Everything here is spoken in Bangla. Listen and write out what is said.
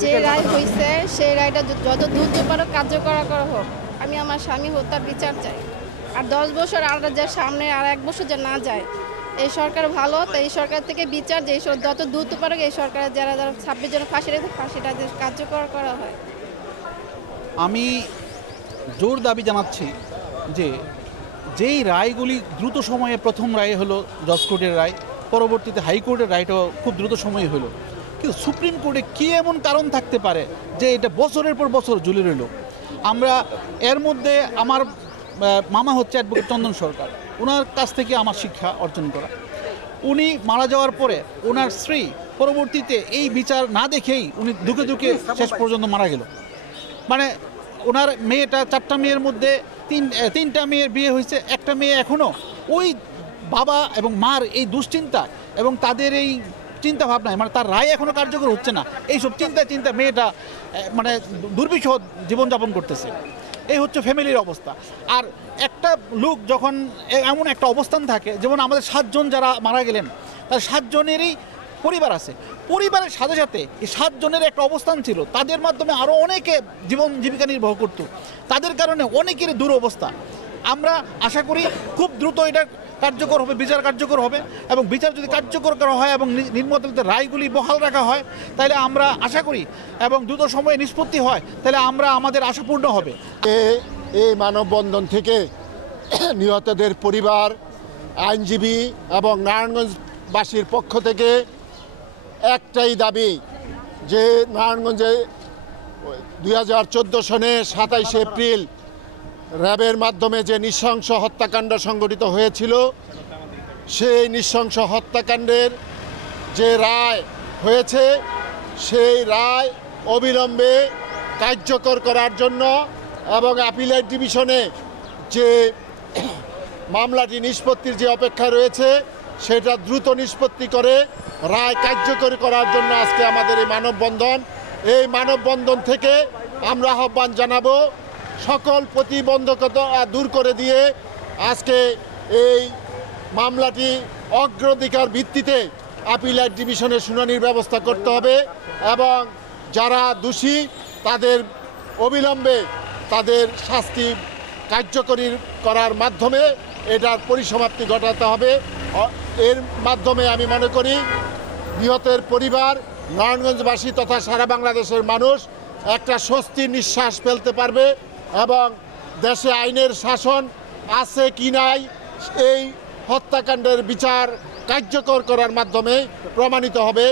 যে রায় হয়েছে সেই রায়টা যত দ্রুত পারো কার্যকর করা হোক। আমি আমার স্বামী হত্যার বিচার চাই। আর 10 বছর আর যে সামনে আর 1 বছর যে না যায়, এই সরকার ভালো, তো এই সরকার থেকে বিচার যে যত দ্রুত পারো এই সরকারের যারা 26 জন ফাঁসি রেখে ফাঁসিটা কার্যকর করা হয়। আমি জোর দাবি জানাচ্ছি যে যেই রায়গুলি দ্রুত সময়ে, প্রথম রায় হলো জজ কোর্টের রায়, পরবর্তীতে হাইকোর্টের রায়টাও খুব দ্রুত সময়ে হলো, কিন্তু সুপ্রিম কোর্টে কী এমন কারণ থাকতে পারে যে এটা বছরের পর বছর ঝুলে রইল। আমরা এর মধ্যে আমার মামা হচ্ছে অ্যাডভোকেট চন্দন সরকার, ওনার কাছ থেকে আমার শিক্ষা অর্জন করা। উনি মারা যাওয়ার পরে ওনার স্ত্রী পরবর্তীতে এই বিচার না দেখেই উনি দুঃখে দুঃখে শেষ পর্যন্ত মারা গেল। মানে ওনার মেয়েটা, 4টা মেয়ের মধ্যে 3টা মেয়ের বিয়ে হয়েছে, একটা মেয়ে এখনও ওই বাবা এবং মার এই দুশ্চিন্তা এবং তাদের এই চিন্তা ভাবনায়, মানে তার রায় এখনও কার্যকর হচ্ছে না, এইসব চিন্তা মেয়েটা মানে দুর্বিষহ জীবনযাপন করতেছে। এই হচ্ছে ফ্যামিলির অবস্থা। আর একটা লোক যখন এমন একটা অবস্থান থাকে, যেমন আমাদের 7 জন যারা মারা গেলেন, তার 7 জনেরই পরিবার আছে, পরিবারের সাথে সাথে এই 7 জনের একটা অবস্থান ছিল, তাদের মাধ্যমে আরও অনেকে জীবন জীবিকা নির্বাহ করত, তাদের কারণে অনেকেরই দুরবস্থা। আমরা আশা করি খুব দ্রুত এটা কার্যকর হবে, বিচার কার্যকর হবে, এবং বিচার যদি কার্যকর করা হয় এবং নিম্ন আদালতের রায়গুলি বহাল রাখা হয়, তাহলে আমরা আশা করি এবং দ্রুত সময়ে নিষ্পত্তি হয়, তাহলে আমরা আমাদের আশা পূর্ণ হবে। এই মানববন্ধন থেকে নিহতদের পরিবার, আইনজীবী এবং নারায়ণগঞ্জবাসীর পক্ষ থেকে একটাই দাবি যে নারায়ণগঞ্জে 2014 সনে 27 এপ্রিল র্যাবের মাধ্যমে যে নৃশংস হত্যাকাণ্ড সংঘটিত হয়েছিল, সেই নৃশংস হত্যাকাণ্ডের যে রায় হয়েছে, সেই রায় অবিলম্বে কার্যকর করার জন্য এবং অ্যাপিলেট ডিভিশনে যে মামলাটি নিষ্পত্তির যে অপেক্ষা রয়েছে, সেটা দ্রুত নিষ্পত্তি করে রায় কার্যকর করার জন্য আজকে আমাদের এই মানববন্ধন। এই মানববন্ধন থেকে আমরা আহ্বান জানাবো সকল প্রতিবন্ধকতা দূর করে দিয়ে আজকে এই মামলাটি অগ্রাধিকার ভিত্তিতে অ্যাপিলেট ডিভিশনে শুনানির ব্যবস্থা করতে হবে এবং যারা দোষী তাদের অবিলম্বে তাদের শাস্তি কার্যকরী করার মাধ্যমে এটার পরিসমাপ্তি ঘটাতে হবে। এর মাধ্যমে আমি মনে করি নিহতের পরিবার, নারায়ণগঞ্জবাসী তথা সারা বাংলাদেশের মানুষ একটা স্বস্তির নিঃশ্বাস ফেলতে পারবে এবং দেশে আইনের শাসন আছে কি নাই এই হত্যাকাণ্ডের বিচার কার্যকর করার মাধ্যমে প্রমাণিত হবে।